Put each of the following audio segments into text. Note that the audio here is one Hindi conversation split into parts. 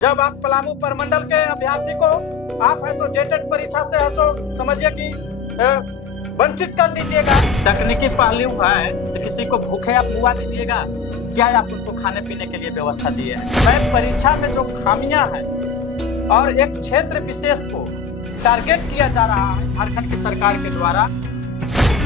जब आप पलामू प्रमंडल के अभ्यर्थी को आप है सो जेटेट परीक्षा से है सो समझिए कि वंचित कर दीजिएगा। तकनीकी पहलू है तो किसी को भूखे आप मुआ दीजिएगा, क्या आप उनको खाने पीने के लिए व्यवस्था दिए हैं? मैं परीक्षा में जो खामियां हैं और एक क्षेत्र विशेष को टारगेट किया जा रहा है झारखंड की सरकार के द्वारा।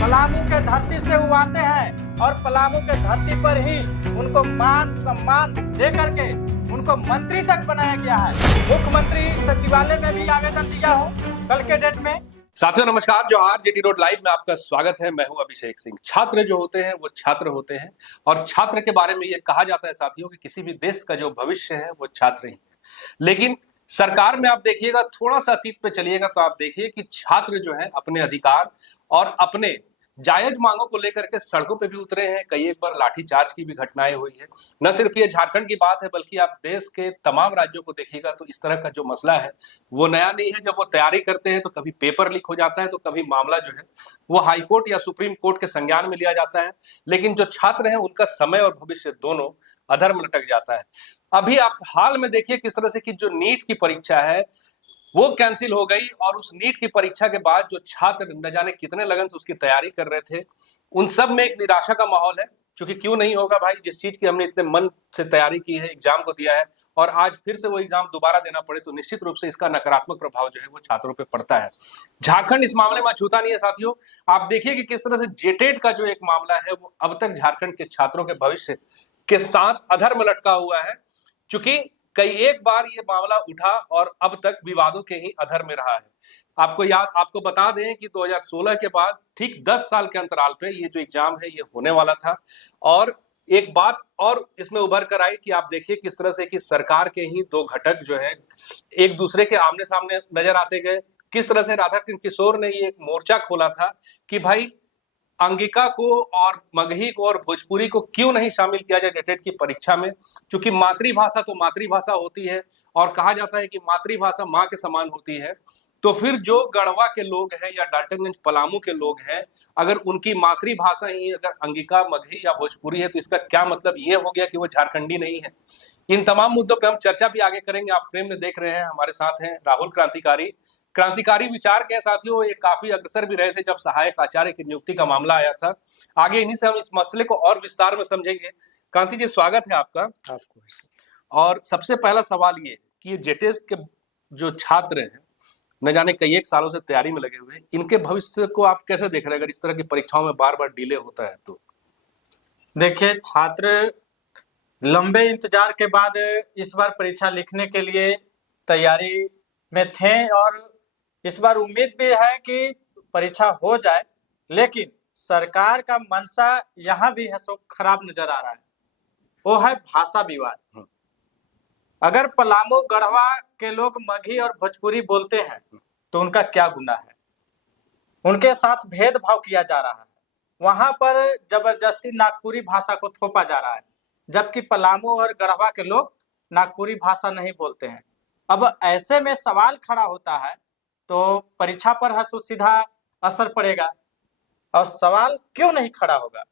पलामू के धरती से वो आते हैं और पलामू के धरती पर ही उनको मान सम्मान दे करके उनको मंत्री तक बनाया गया है। मुख्यमंत्री सचिवालय में भी आवेदन दिया हूँ कल के डेट में। साथियों नमस्कार, जोहार। जीटी रोड लाइव में आपका स्वागत है। मैं हूं अभिषेक सिंह। छात्र जो होते हैं वो छात्र होते हैं और छात्र के बारे में ये कहा जाता है साथियों कि किसी भी देश का जो भविष्य है वो छात्र ही है। लेकिन सरकार में आप देखिएगा, थोड़ा सा अतीत पे चलिएगा तो आप देखिए कि छात्र जो है अपने अधिकार और अपने जायज मांगों को लेकर के सड़कों पे भी उतरे हैं। कई एक बार लाठीचार्ज की भी घटनाएं हुई है। न सिर्फ ये झारखंड की बात है बल्कि आप देश के तमाम राज्यों को देखिएगा तो इस तरह का जो मसला है वो नया नहीं है। जब वो तैयारी करते हैं तो कभी पेपर लीक हो जाता है तो कभी मामला जो है वो हाई कोर्ट या सुप्रीम कोर्ट के संज्ञान में लिया जाता है। लेकिन जो छात्र हैं उनका समय और भविष्य दोनों अधर में लटक जाता है। अभी आप हाल में देखिए किस तरह से कि जो नीट की परीक्षा है वो कैंसिल हो गई और उस नीट की परीक्षा के बाद जो छात्र न जाने कितने लगन से उसकी तैयारी कर रहे थे, उन सब में एक निराशा का माहौल है। क्योंकि क्यों नहीं होगा भाई, जिस चीज की हमने इतने मन से तैयारी की है, एग्जाम को दिया है और आज फिर से वो एग्जाम दोबारा देना पड़े तो निश्चित रूप से इसका नकारात्मक प्रभाव जो है वो छात्रों पे पड़ता है। झारखंड इस मामले में अछूता नहीं है साथियों। आप देखिए कि किस तरह से जेटेट का जो एक मामला है वो अब तक झारखंड के छात्रों के भविष्य के साथ अधर में लटका हुआ है। चूंकि कई एक बार ये मामला उठा और अब तक विवादों के ही अधर में रहा है। आपको बता दें कि 2016 के बाद ठीक 10 साल के अंतराल पे ये जो एग्जाम है ये होने वाला था। और एक बात और इसमें उभर कर आई कि आप देखिए किस तरह से कि सरकार के ही दो घटक जो है एक दूसरे के आमने सामने नजर आते गए। किस तरह से राधाकृष्ण किशोर ने ये एक मोर्चा खोला था कि भाई अंगिका को और मगही को और भोजपुरी को क्यों नहीं शामिल किया जाए जेटेट की परीक्षा में। क्योंकि मातृभाषा तो मातृभाषा होती है और कहा जाता है कि मातृभाषा माँ के समान होती है। तो फिर जो गढ़वा के लोग हैं या डाल्टनगंज पलामू के लोग हैं, अगर उनकी मातृभाषा ही अगर अंगिका मगही या भोजपुरी है तो इसका क्या मतलब ये हो गया कि वो झारखंडी नहीं है। इन तमाम मुद्दों पर हम चर्चा भी आगे करेंगे। आप फ्रेम में देख रहे हैं, हमारे साथ हैं राहुल क्रांतिकारी विचार के साथियों। ये काफी अग्रसर भी रहे थे जब सहायक आचार्य की नियुक्ति का मामला आया था। आगे इन्हीं से हम इस मसले को और विस्तार में समझेंगे। क्रांति जी, स्वागत है आपका। और सबसे पहला सवाल ये कि ये जेटेट के जो छात्र हैं, न जाने कई एक सालों से तैयारी में लगे हुए हैं, इनके भविष्य को आप कैसे देख रहे हैं अगर इस तरह की परीक्षाओं में बार बार डिले होता है तो? देखिए, छात्र लंबे इंतजार के बाद इस बार परीक्षा लिखने के लिए तैयारी में थे और इस बार उम्मीद भी है कि परीक्षा हो जाए। लेकिन सरकार का मंशा यहाँ भी है सो खराब नजर आ रहा है, वो है भाषा विवाद। अगर पलामू गढ़वा के लोग मगही और भोजपुरी बोलते हैं तो उनका क्या गुनाह है? उनके साथ भेदभाव किया जा रहा है। वहां पर जबरदस्ती नागपुरी भाषा को थोपा जा रहा है, जबकि पलामू और गढ़वा के लोग नागपुरी भाषा नहीं बोलते हैं। अब ऐसे में सवाल खड़ा होता है तो परीक्षा पर हसो सीधा असर पड़ेगा। और सवाल क्यों नहीं खड़ा होगा?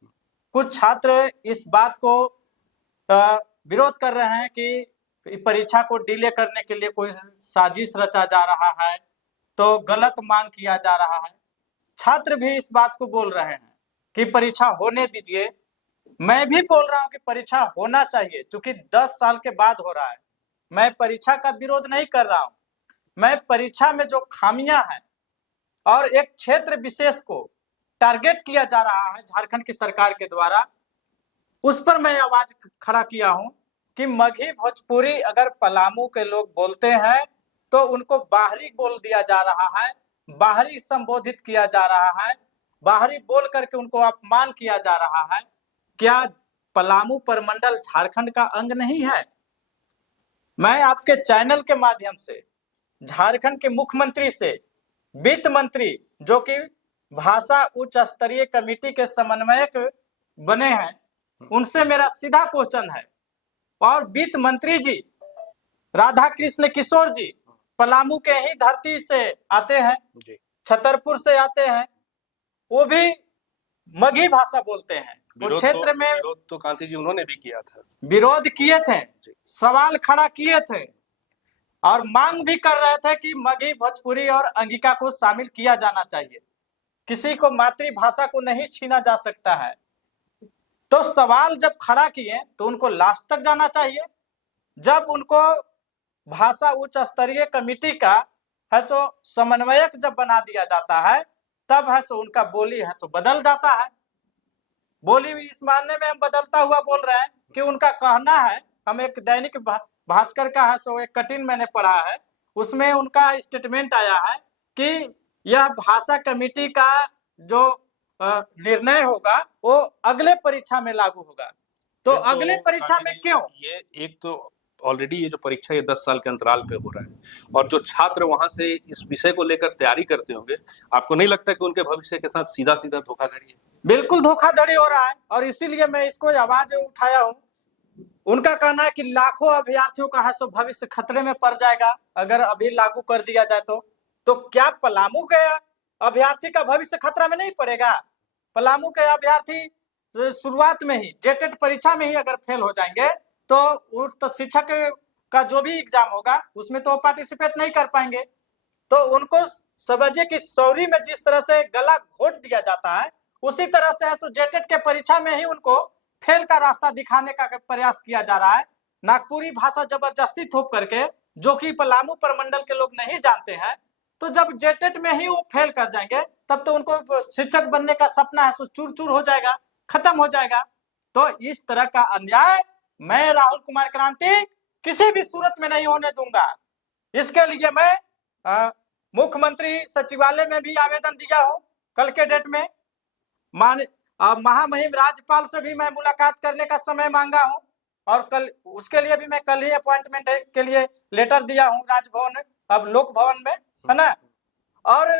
कुछ छात्र इस बात को विरोध कर रहे हैं कि परीक्षा को डिले करने के लिए कोई साजिश रचा जा रहा है, तो गलत मांग किया जा रहा है। छात्र भी इस बात को बोल रहे हैं कि परीक्षा होने दीजिए। मैं भी बोल रहा हूं कि परीक्षा होना चाहिए, क्योंकि 10 साल के बाद हो रहा है। मैं परीक्षा का विरोध नहीं कर रहा हूं। मैं परीक्षा में जो खामियां हैं और एक क्षेत्र विशेष को टारगेट किया जा रहा है झारखंड की सरकार के द्वारा, उस पर मैं आवाज खड़ा किया हूं कि मगही भोजपुरी अगर पलामू के लोग बोलते हैं तो उनको बाहरी बोल दिया जा रहा है, बाहरी संबोधित किया जा रहा है, बाहरी बोल करके उनको अपमान किया जा रहा है। क्या पलामू प्रमंडल झारखंड का अंग नहीं है? मैं आपके चैनल के माध्यम से झारखंड के मुख्यमंत्री से वित्त मंत्री, जो कि भाषा उच्च स्तरीय कमेटी के समन्वयक बने हैं, उनसे मेरा सीधा क्वेश्चन है। और वित्त मंत्री जी राधाकृष्ण किशोर जी पलामू के ही धरती से आते हैं, छतरपुर से आते हैं, वो भी मगही भाषा बोलते हैं। वो क्षेत्र में विरोध तो कांति जी उन्होंने भी किया था, विरोध किए थे, सवाल खड़ा किए थे और मांग भी कर रहे थे कि मगही, भोजपुरी और अंगिका को शामिल किया जाना चाहिए। किसी को मातृभाषा को नहीं छीना जा सकता है। तो सवाल जब खड़ा किए तो उनको लास्ट तक जाना चाहिए। जब उनको भाषा उच्च स्तरीय कमेटी का है सो समन्वयक जब बना दिया जाता है, तब है सो उनका बोली है सो बदल जाता है। बोली भी इस मानने में हम बदलता हुआ बोल रहे हैं कि उनका कहना है, हम एक दैनिक भास्कर का है सो एक कटिंग मैंने पढ़ा है, उसमें उनका स्टेटमेंट आया है कि यह भाषा कमेटी का जो निर्णय होगा वो अगले परीक्षा में लागू होगा। तो अगले परीक्षा में क्यों? ये एक तो ऑलरेडी ये जो परीक्षा ये 10 साल के अंतराल पे हो रहा है, और जो छात्र वहां से इस विषय को लेकर तैयारी करते होंगे, आपको नहीं लगता कि उनके भविष्य के साथ सीधा सीधा धोखाधड़ी है? बिल्कुल धोखाधड़ी हो रहा है, और इसीलिए मैं इसको आवाज उठाया हूँ। उनका कहना है कि लाखों अभ्यर्थियों का है सो भविष्य खतरे में पड़ जाएगा अगर अभी लागू कर दिया जाए तो क्या पलामू के अभ्यर्थी का भविष्य खतरा में नहीं पड़ेगा? पलामू के अभ्यर्थी शुरुआत में ही जेटेट परीक्षा में ही अगर फेल हो जाएंगे तो शिक्षक का जो भी एग्जाम होगा उसमें तो पार्टिसिपेट नहीं कर पाएंगे। तो उनको समझिए कि सौरी में जिस तरह से गला घोट दिया जाता है, उसी तरह से जेटेट के परीक्षा में ही उनको फेल का रास्ता दिखाने का प्रयास किया जा रहा है। नागपुरी भाषा जबरदस्ती थोप करके, जो कि पलामू प्रमंडल के लोग नहीं जानते हैं, तो जब जेटेट में ही वो फेल कर जाएंगे तब तो उनको शिक्षक बनने का सपना है सो चूर चूर हो जाएगा, खत्म हो जाएगा। तो इस तरह का अन्याय मैं राहुल कुमार क्रांति किसी भी सूरत में नहीं होने दूंगा। इसके लिए मैं मुख्यमंत्री सचिवालय में भी आवेदन दिया हूं। कल के डेट में महामहिम राज्यपाल से भी मैं मुलाकात करने का समय मांगा हूं, और कल उसके लिए भी मैं कल ही अपॉइंटमेंट के लिए लेटर दिया हूं राजभवन, अब लोक भवन में, है ना। और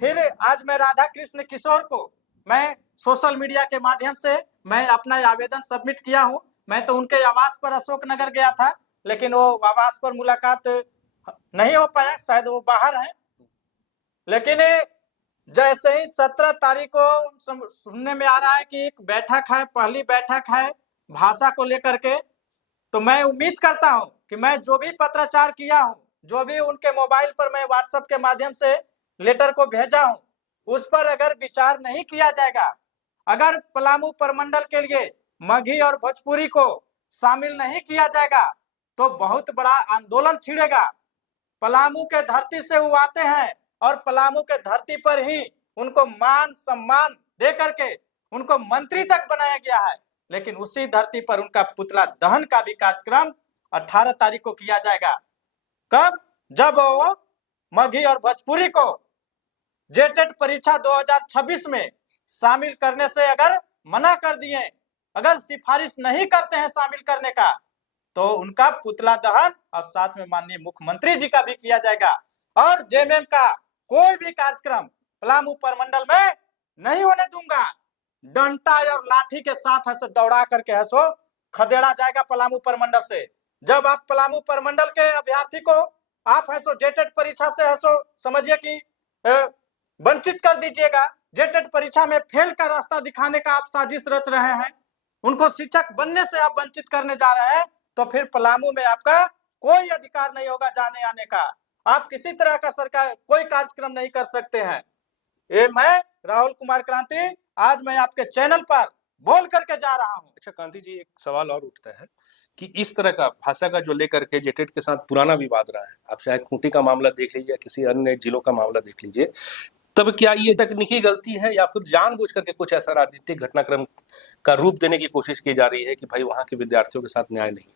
फिर आज मैं राधा कृष्ण किशोर को मैं सोशल मीडिया के माध्यम से मैं अपना आवेदन सबमिट किया हूं। मैं तो उनके आवास पर अशोकनगर गया था, लेकिन वो आवास पर मुलाकात नहीं हो पाया, शायद वो बाहर हैं। लेकिन जैसे ही 17 तारीख को सुनने में आ रहा है कि एक बैठक है, पहली बैठक है भाषा को लेकर के, तो मैं उम्मीद करता हूं कि मैं जो भी पत्राचार किया हूं, जो भी उनके मोबाइल पर मैं व्हाट्सएप के माध्यम से लेटर को भेजा हूं, उस पर अगर विचार नहीं किया जाएगा, अगर पलामू प्रमंडल के लिए मगही और भोजपुरी को शामिल नहीं किया जाएगा तो बहुत बड़ा आंदोलन छिड़ेगा। पलामू के धरती से वो आते हैं और पलामू के धरती पर ही उनको मान सम्मान दे करके उनको मंत्री तक बनाया गया है, लेकिन उसी धरती पर उनका पुतला दहन का भी कार्यक्रम 18 तारीख को किया जाएगा। कब? जब वो मगही और भोजपुरी को जेटेट परीक्षा 2026 में शामिल करने से अगर मना कर दिए, अगर सिफारिश नहीं करते हैं शामिल करने का, तो उनका पुतला दहन और साथ में माननीय मुख्यमंत्री जी का भी किया जाएगा। और जेएमएम का कोई भी कार्यक्रम पलामू प्रमंडल में नहीं होने दूंगा। डंडा और लाठी के साथ ऐसे दौड़ा करके ऐसो खदेड़ा जाएगा पलामू प्रमंडल से। जब आप पलामू प्रमंडल के अभ्यर्थी को आप ऐसो जेटेट परीक्षा से ऐसो समझिए कि वंचित कर दीजिएगा, जेटेट परीक्षा में फेल का रास्ता दिखाने का आप साजिश रच रहे हैं, उनको शिक्षक बनने से आप वंचित करने जा रहे हैं, तो फिर पलामू में आपका कोई अधिकार नहीं होगा जाने आने का। आप किसी तरह का सरकार कोई कार्यक्रम नहीं कर सकते हैं। ये मैं राहुल कुमार क्रांति आज मैं आपके चैनल पर बोल करके जा रहा हूं। अच्छा कांति जी, एक सवाल और उठता है कि इस तरह का भाषा का जो लेकर के जेटेट के साथ पुराना विवाद रहा है, आप चाहे खूंटी का मामला देख लीजिए, किसी अन्य जिलों का मामला देख लीजिए, तब क्या ये तकनीकी गलती है या फिर जानबूझ करके कुछ ऐसा राजनीतिक घटनाक्रम का रूप देने की कोशिश की जा रही है कि भाई वहां के विद्यार्थियों के साथ न्याय नहीं?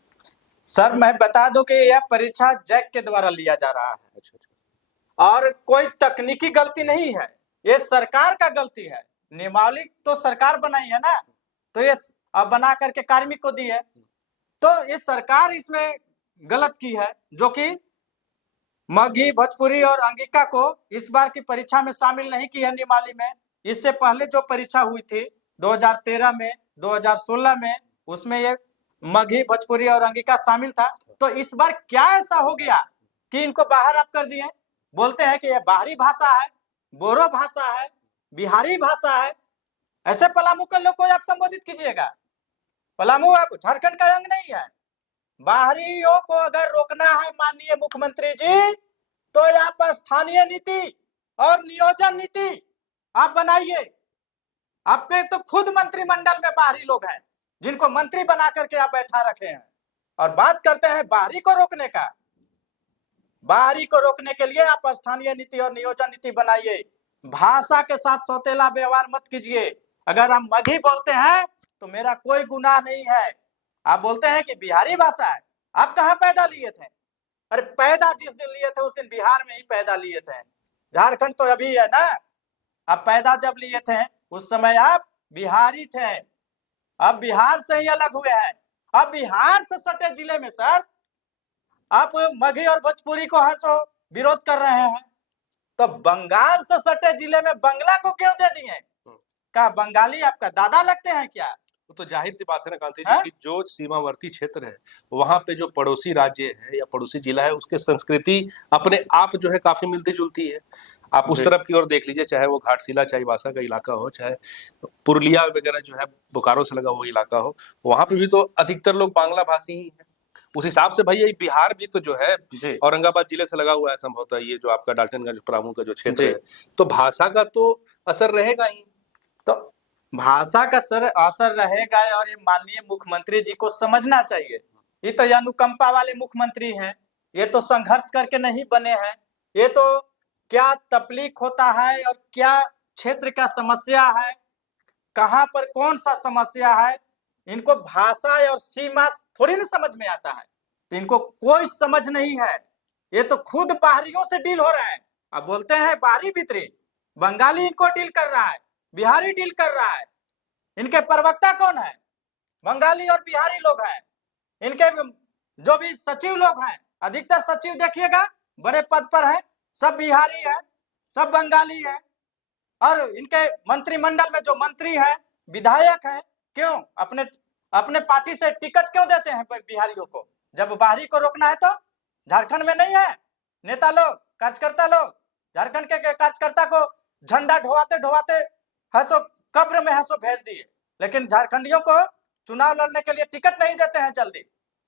सर मैं बता दूं कि यह परीक्षा जैक के द्वारा लिया जा रहा है। अच्छा। और कोई तकनीकी गलती नहीं है, ये सरकार का गलती है। नियमावली तो सरकार बनाई है ना, तो ये अब बना करके कार्मिक को दी है, तो ये सरकार इसमें गलत की है, जो कि मगही, भोजपुरी और अंगिका को इस बार की परीक्षा में शामिल नहीं की है नियमावली में। इससे पहले जो परीक्षा हुई थी 2013 में, 2016 में, उसमें ये मगही, भोजपुरी और अंगिका शामिल था। तो इस बार क्या ऐसा हो गया कि इनको बाहर आप कर दिए? बोलते हैं कि ये बाहरी भाषा है, बोरो भाषा है, बिहारी भाषा है। ऐसे पलामू के लोग को आप संबोधित कीजिएगा। पलामू आप झारखंड का अंग नहीं है, बाहरियों को अगर रोकना है माननीय मुख्यमंत्री जी, तो आप स्थानीय नीति और नियोजन नीति आप बनाइए। आपके तो खुद मंत्रिमंडल में बाहरी लोग हैं जिनको मंत्री बना करके आप बैठा रखे हैं, और बात करते हैं बाहरी को रोकने का। बाहरी को रोकने के लिए आप स्थानीय नीति और नियोजन नीति बनाइए। भाषा के साथ सौतेला व्यवहार मत कीजिए। अगर हम मगही बोलते हैं तो मेरा कोई गुनाह नहीं है। आप बोलते हैं कि बिहारी भाषा है, आप कहाँ पैदा लिए थे? अरे पैदा जिस दिन लिए थे उस दिन बिहार में ही पैदा लिए थे। झारखंड तो अभी है ना। आप पैदा जब लिए थे उस समय आप बिहारी थे। अब बिहार से ही अलग हुए हैं। अब बिहार से सटे जिले में सर आप मगही और भोजपुरी को हंसो विरोध कर रहे हैं, तो बंगाल से सटे जिले में बंगला को क्यों दे दिए? क्या बंगाली आपका दादा लगते हैं क्या? वो तो जाहिर सी बात है ना कांति जी, कि जो सीमावर्ती क्षेत्र है वहां पे जो पड़ोसी राज्य है या पड़ोसी जिला है उसके संस्कृति अपने आप जो है काफी मिलती जुलती है। आप उस तरफ की ओर देख लीजिए, चाहे वो घाटशिला चाईबासा का इलाका हो, चाहे पुरुलिया वगैरह जो है बोकारो से लगा वो इलाका हो, वहां पे भी तो अधिकतर लोग बांग्ला भाषी ही है। उस हिसाब से भाई ये बिहार भी तो जो है औरंगाबाद जिले से लगा हुआ है, संभवतः ये जो आपका डाल्टनगंज परामू का जो क्षेत्र है, तो भाषा का तो असर रहेगा ही। तो भाषा का असर रहेगा, और ये माननीय मुख्यमंत्री जी को समझना चाहिए। ये तो अनुकंपा वाले मुख्यमंत्री हैं, ये तो संघर्ष करके नहीं बने हैं। ये तो क्या तकलीफ होता है और क्या क्षेत्र का समस्या है, कहाँ पर कौन सा समस्या है, इनको भाषा और सीमा थोड़ी ना समझ में आता है। तो इनको कोई समझ नहीं है। ये तो खुद बाहरियों से डील हो रहा है। अब बोलते हैं बाहरी भीतरी, बंगाली इनको डील कर रहा है, बिहारी डील कर रहा है। इनके प्रवक्ता कौन है? बंगाली और बिहारी लोग हैं। इनके जो भी सचिव लोग हैं, अधिकतर सचिव देखिएगा बड़े पद पर है, सब बिहारी है, सब बंगाली है। और इनके मंत्रिमंडल में जो मंत्री है, विधायक है, क्यों अपने पार्टी से टिकट क्यों देते हैं बिहारियों को? जब बाहरी को रोकना है तो झारखंड में नहीं है नेता लोग, कार्यकर्ता लोग? झारखंड के कार्यकर्ता को झंडा ढोवाते ढोवाते हंसो कब्र में हंसो भेज दिए, लेकिन झारखंडियों को चुनाव लड़ने के लिए टिकट नहीं देते हैं जल्दी।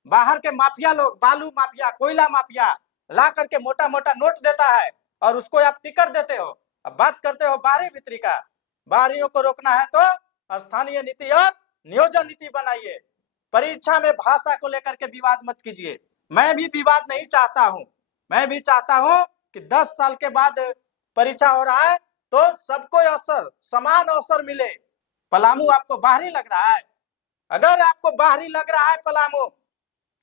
बाहर के माफिया लोग, बालू माफिया, कोयला माफिया ला करके मोटा मोटा नोट देता है और उसको आप टिकट देते हो। अब बात करते हो बाहरी भीतरी का। बाहरियों को रोकना है तो स्थानीय नीति और नियोजन नीति बनाइए। परीक्षा में भाषा को लेकर के विवाद मत कीजिए। मैं भी विवाद नहीं चाहता हूं। मैं भी चाहता हूं कि 10 साल के बाद परीक्षा हो रहा है तो सबको अवसर, समान अवसर मिले। पलामू आपको बाहरी लग रहा है? अगर आपको बाहरी लग रहा है पलामू,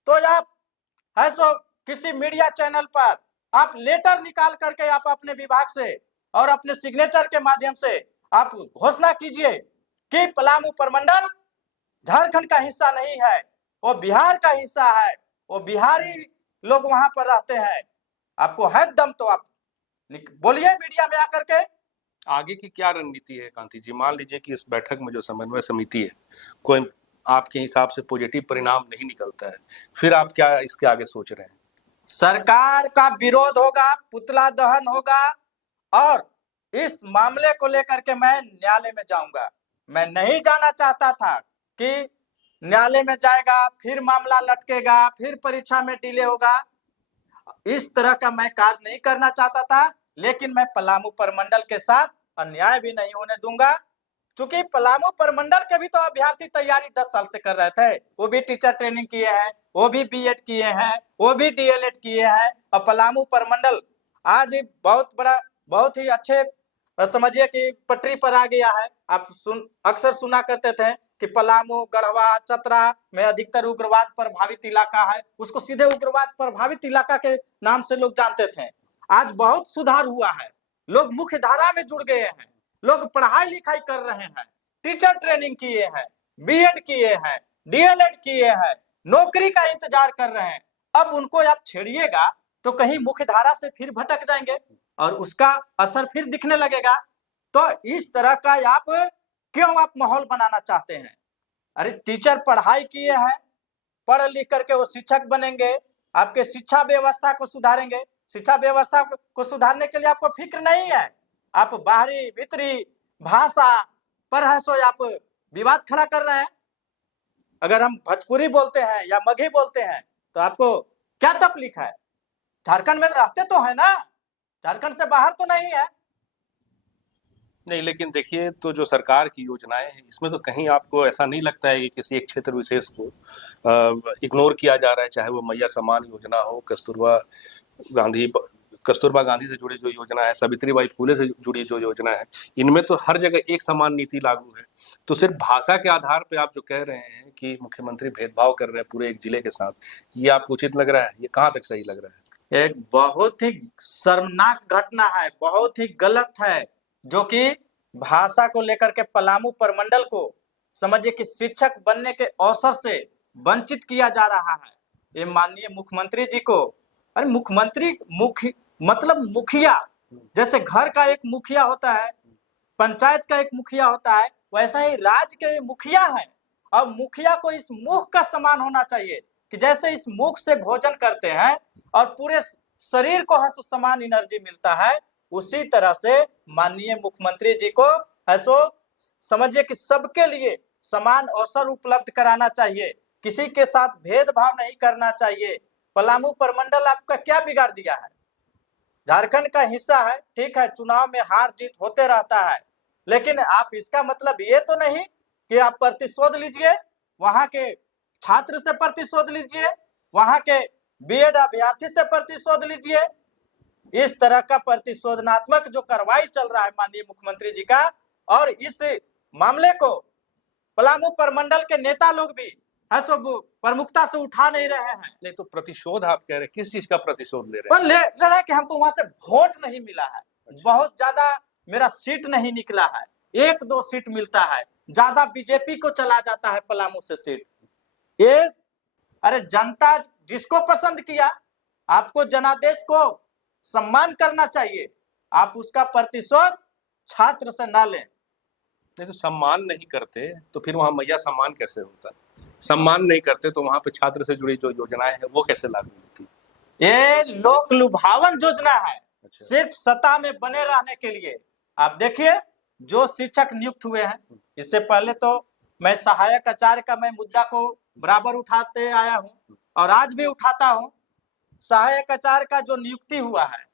तो आप ऐसो किसी मीडिया चैनल पर आप लेटर निकाल करके आप अपने विभाग से और अपने सिग्नेचर के माध्यम से आप घोषणा कीजिए कि पलामू प्रमंडल झारखंड का हिस्सा नहीं है, वो बिहार का हिस्सा है। वो बिहारी लोग वहां पर रहते हैं। आपको है दम तो आप बोलिए मीडिया में आकर के। आगे की क्या रणनीति है कांति जी? मान लीजिए कि इस बैठक में जो समन्वय समिति है, कोई आपके हिसाब से पॉजिटिव परिणाम नहीं निकलता है, फिर आप क्या इसके आगे सोच रहे हैं? सरकार का विरोध होगा, पुतला दहन होगा, और इस मामले को लेकर के मैं न्यायालय में जाऊंगा। मैं नहीं जाना चाहता था कि न्यायालय में जाएगा, फिर मामला लटकेगा, फिर परीक्षा में डिले होगा। इस तरह का मैं कार्य नहीं करना चाहता था, लेकिन मैं पलामू प्रमंडल के साथ अन्याय भी नहीं होने दूंगा। क्योंकि पलामू प्रमंडल के भी तो अभ्यर्थी तैयारी 10 साल से कर रहे थे। वो भी टीचर ट्रेनिंग किए हैं, वो भी बीएड किए हैं, वो भी डीएलएड किए हैं। और पलामू प्रमंडल आज बहुत ही अच्छे समझिए कि पटरी पर आ गया है। आप अक्सर सुना करते थे कि पलामू, गढ़वा, चतरा में अधिकतर उग्रवाद प्रभावित इलाका है। उसको सीधे उग्रवाद प्रभावित इलाका के नाम से लोग जानते थे। आज बहुत सुधार हुआ है, लोग मुख्य धारा में जुड़ गए हैं, लोग पढ़ाई लिखाई कर रहे हैं, टीचर ट्रेनिंग किए हैं, बीएड किए हैं, डीएलएड किए हैं, नौकरी का इंतजार कर रहे हैं। अब उनको आप छेड़िएगा तो कहीं मुख्य धारा से फिर भटक जाएंगे और उसका असर फिर दिखने लगेगा। तो इस तरह का आप माहौल बनाना चाहते हैं? अरे टीचर पढ़ाई किए हैं, पढ़ लिख करके वो शिक्षक बनेंगे, आपके शिक्षा व्यवस्था को सुधारेंगे। शिक्षा व्यवस्था को सुधारने के लिए आपको फिक्र नहीं है। आप बाहरी भीतरी भाषा पर है सो आप विवाद खड़ा कर रहे हैं। अगर हम भोजपुरी बोलते हैं या मगही बोलते हैं तो आपको क्या तकलीफ है? झारखंड में रहते तो है ना, झारखंड से बाहर तो नहीं है। नहीं, लेकिन देखिए तो जो सरकार की योजनाएं हैं इसमें तो कहीं आपको ऐसा नहीं लगता है कि किसी एक क्षेत्र विशेष को इग्नोर किया जा रहा है, चाहे वो मैया सम्मान योजना हो, कस्तूरबा गांधी से जुड़ी जो योजना है, सावित्रीबाई फुले से जुड़ी जो योजना है, इनमें तो हर जगह एक समान नीति लागू है। तो सिर्फ भाषा के आधार पे आप जो कह रहे हैं कि मुख्यमंत्री भेदभाव कर रहे हैं पूरे एक जिले के साथ, ये आपको उचित लग रहा है? ये कहाँ तक सही लग रहा है? एक बहुत ही शर्मनाक घटना है, बहुत ही गलत है, जो कि भाषा को लेकर के पलामू प्रमंडल को समझिए कि शिक्षक बनने के अवसर से वंचित किया जा रहा है। ये माननीय मुख्यमंत्री जी को, अरे मुख्यमंत्री मतलब मुखिया, जैसे घर का एक मुखिया होता है, पंचायत का एक मुखिया होता है, वैसा ही राज्य के मुखिया है। और मुखिया को इस मुख का समान होना चाहिए कि जैसे इस मुख से भोजन करते हैं और पूरे शरीर को है सो समान एनर्जी मिलता है, उसी तरह से माननीय मुख्यमंत्री जी को है सो समझिए कि सबके लिए समान अवसर उपलब्ध कराना चाहिए, किसी के साथ भेदभाव नहीं करना चाहिए। पलामू प्रमंडल आपका क्या बिगाड़ दिया है? झारखंड का हिस्सा है, ठीक है, चुनाव में हार जीत होते रहता है, लेकिन आप इसका मतलब ये तो नहीं कि आप प्रतिशोध लीजिए, वहां के छात्र से प्रतिशोध लीजिए, वहां के बीएड अभ्यर्थी से प्रतिशोध लीजिए। इस तरह का प्रतिशोधनात्मक जो कार्रवाई चल रहा है माननीय मुख्यमंत्री जी का, और इस मामले को पलामू प्रमंडल के नेता लोग भी है सो प्रमुखता से उठा नहीं रहे हैं। नहीं तो प्रतिशोध आप कह रहे हैं, किस चीज का प्रतिशोध ले रहे पर ले रहे हैं कि हमको वहां से वोट नहीं मिला है, बहुत ज्यादा मेरा सीट नहीं निकला है, 1-2 सीट मिलता है, ज्यादा बीजेपी को चला जाता है पलामू से सीट। ये अरे जनता जिसको पसंद किया, आपको जनादेश को सम्मान करना चाहिए, आप उसका प्रतिशोध छात्र से न लें। नहीं तो सम्मान नहीं करते तो फिर वहां मैया सम्मान कैसे होता है? सम्मान नहीं करते तो वहां पे छात्र से जुड़ी जो योजनाएं हैं वो कैसे लागू होती? ये लोक लुभावन योजना है, अच्छा। सिर्फ सत्ता में बने रहने के लिए। आप देखिए जो शिक्षक नियुक्त हुए हैं, इससे पहले तो मैं सहायक आचार्य का मैं मुद्दा को बराबर उठाते आया हूं और आज भी उठाता हूं। सहायक आचार्य का जो नियुक्ति हुआ है,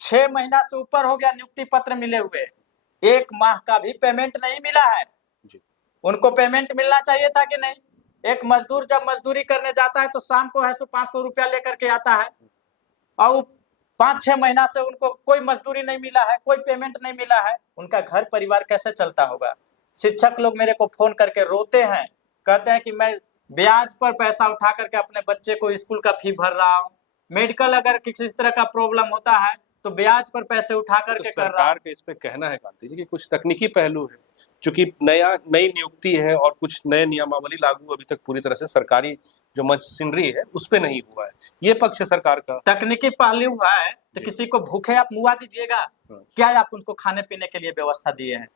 6 महीना से ऊपर हो गया नियुक्ति पत्र मिले हुए, 1 माह का भी पेमेंट नहीं मिला है। उनको पेमेंट मिलना चाहिए था कि नहीं? एक मजदूर जब मजदूरी करने जाता है तो शाम को है सो 500 रुपया लेकर के आता है, और 5-6 महीना से उनको कोई मजदूरी नहीं मिला है, कोई पेमेंट नहीं मिला है, उनका घर परिवार कैसे चलता होगा? शिक्षक लोग मेरे को फोन करके रोते हैं, कहते हैं कि मैं ब्याज पर पैसा उठा करके अपने बच्चे को स्कूल का फी भर रहा हूँ, मेडिकल अगर किसी तरह का प्रॉब्लम होता है तो ब्याज पर पैसे उठा करके तो कर रहा हूँ। सरकार के इस पे कहना है कांति जी कि कुछ तकनीकी पहलू है, चूंकि नई नियुक्ति है और कुछ नए नियमावली लागू अभी तक पूरी तरह से सरकारी जो मशीनरी है उस पे नहीं हुआ है, ये पक्ष है सरकार का। तकनीकी पहलू हुआ है तो किसी को भूखे आप मुआ दीजिएगा? क्या आप उनको खाने पीने के लिए व्यवस्था दिए हैं?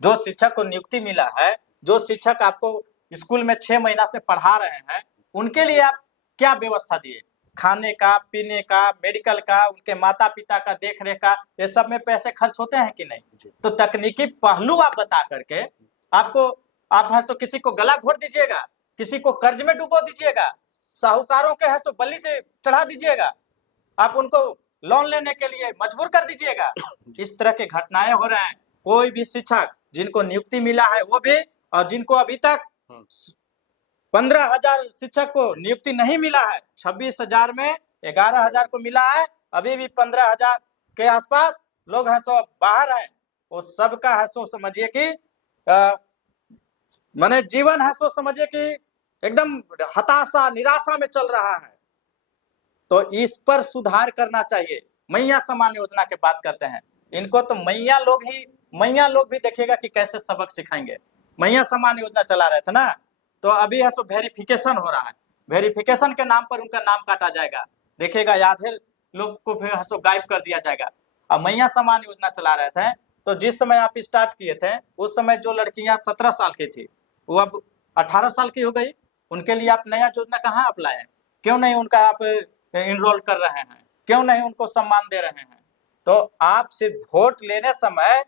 जो शिक्षक को नियुक्ति मिला है, जो शिक्षक आपको स्कूल में 6 महीना से पढ़ा रहे हैं, उनके लिए आप क्या व्यवस्था दिए? खाने का, पीने का, मेडिकल का, उनके माता पिता का देख रेख का, ये सब में पैसे खर्च होते हैं कि नहीं? तो तकनीकी पहलू आप बता करके आप है सो किसी को गला घोट दीजिएगा, किसी को कर्ज में डुबो दीजिएगा, साहूकारों के है सो बलि से चढ़ा दीजिएगा, आप उनको लोन लेने के लिए मजबूर कर दीजिएगा। इस तरह के घटनाएं हो रहे हैं। कोई भी शिक्षक जिनको नियुक्ति मिला है वो भी, और जिनको अभी तक 15,000 शिक्षक को नियुक्ति नहीं मिला है, 26,000 में 11,000 को मिला है, अभी भी 15,000 के आसपास लोग है सो बाहर है, वो सबका है सो समझिए कि माने जीवन है सो समझिए कि एकदम हताशा निराशा में चल रहा है। तो इस पर सुधार करना चाहिए। मैया सम्मान योजना की बात करते हैं, इनको तो मैया लोग भी देखिएगा कि कैसे सबक सिखाएंगे। मैया सम्मान योजना चला रहे थे ना, तो अभी है सो वेरिफिकेशन हो रहा है, वेरिफिकेशन के नाम पर उनका नाम काटा जाएगा, देखिएगा आधे लोग को फिर है सो गायब कर दिया जाएगा। अब मैया सम्मान योजना चला रहे थे, तो जिस समय आप स्टार्ट किए थे उस समय जो लड़कियां 17 साल की थी वो अब 18 साल की हो गई, उनके लिए आप नया योजना कहाँ अप्लाई है? क्यों नहीं उनका आप इनरोल कर रहे हैं? क्यों नहीं उनको सम्मान दे रहे हैं? तो आप सिर्फ वोट लेने समय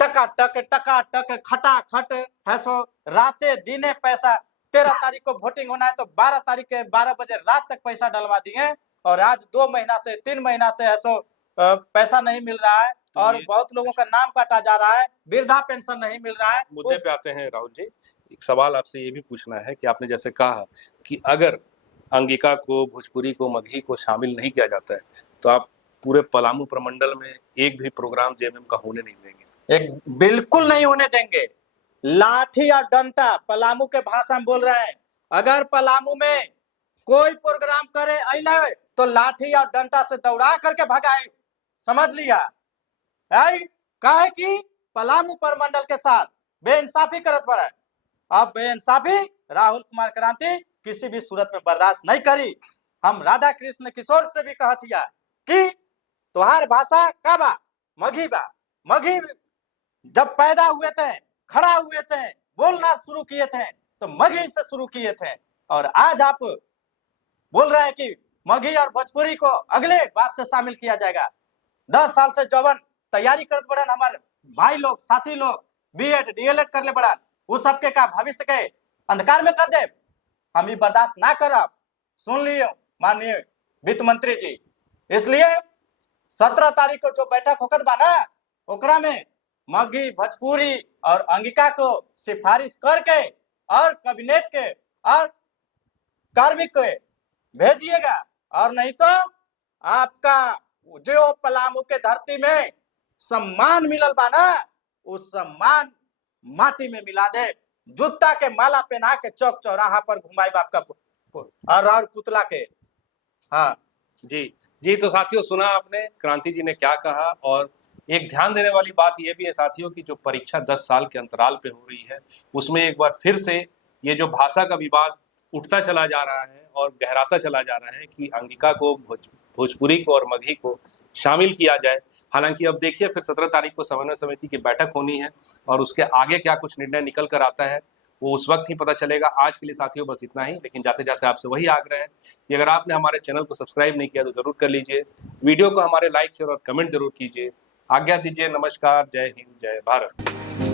टका टक खटाखट है सो रातें दिने पैसा 13 तारीख को वोटिंग होना है तो 12 तारीख के 12 बजे रात तक पैसा डलवा दिए, और आज 2 महीना से 3 महीना से है सो पैसा नहीं मिल रहा है, और बहुत लोगों का नाम काटा जा रहा है, वृद्धा पेंशन नहीं मिल रहा है। मुद्दे पे आते हैं राहुल जी। एक सवाल आपसे ये भी पूछना है कि आपने जैसे कहा कि अगर अंगिका को, भोजपुरी को, मगही को शामिल नहीं किया जाता है तो आप पूरे पलामू प्रमंडल में एक भी प्रोग्राम जेएमएम का होने नहीं देंगे। एक बिल्कुल नहीं होने देंगे। लाठी या डंडा, पलामू के भाषा में बोल रहे हैं, अगर पलामू में कोई प्रोग्राम करे अइले तो लाठी या डंडा से दौड़ा करके भगाए, समझ लिया। काहे कि पलामू प्रमंडल के साथ बेइंसाफी करत पड़ा है। अब बेइंसाफी राहुल कुमार क्रांति किसी भी सूरत में बर्दाश्त नहीं करी। हम राधा कृष्ण किशोर से भी कहतिया कि तुम्हार भाषा का बा, मगही बा। मगही जब पैदा हुए थे, खड़ा हुए थे, बोलना शुरू किए थे तो मगही से शुरू किए थे, और आज आप बोल रहे हैं कि मगही और भोजपुरी को अगले बार से शामिल किया जाएगा। 10 साल से जवन तैयारी करत बड़न हमारे भाई लोग, साथी लोग, बीएड डीएलएड कर ले बड़न, उस सबके का भविष्य के अंधकार में कर दे, हम ही बर्दाश्त ना करब। सुन लियो माननीय वित्त मंत्री जी, इसलिए 17 तारीख को जो बैठक होकर बा ना, ओकरा में मगही, भोजपुरी और अंगिका को सिफारिश करके और कैबिनेट के और कार्मिक के भेजिएगा, और नहीं तो आपका जो पलामू के धरती में सम्मान मिलल बा ना, उस सम्मान माटी में मिला दे, जूता के माला पहना के चौक चौराहा पर घुमाई आपका और पुतला के। हाँ जी, तो साथियों सुना आपने क्रांति जी ने क्या कहा। और एक ध्यान देने वाली बात यह भी है साथियों कि जो परीक्षा 10 साल के अंतराल पे हो रही है, उसमें एक बार फिर से ये जो भाषा का विवाद उठता चला जा रहा है और गहराता चला जा रहा है कि अंगिका को, भोजपुरी को और मगही को शामिल किया जाए। हालांकि अब देखिए फिर 17 तारीख को समन्वय समिति की बैठक होनी है, और उसके आगे क्या कुछ निर्णय निकल कर आता है वो उस वक्त ही पता चलेगा। आज के लिए साथियों बस इतना ही, लेकिन जाते जाते आपसे वही आग्रह है कि अगर आपने हमारे चैनल को सब्सक्राइब नहीं किया तो जरूर कर लीजिए, वीडियो को हमारे लाइक शेयर और कमेंट जरूर कीजिए। आज्ञा दीजिए, नमस्कार, जय हिंद, जय भारत।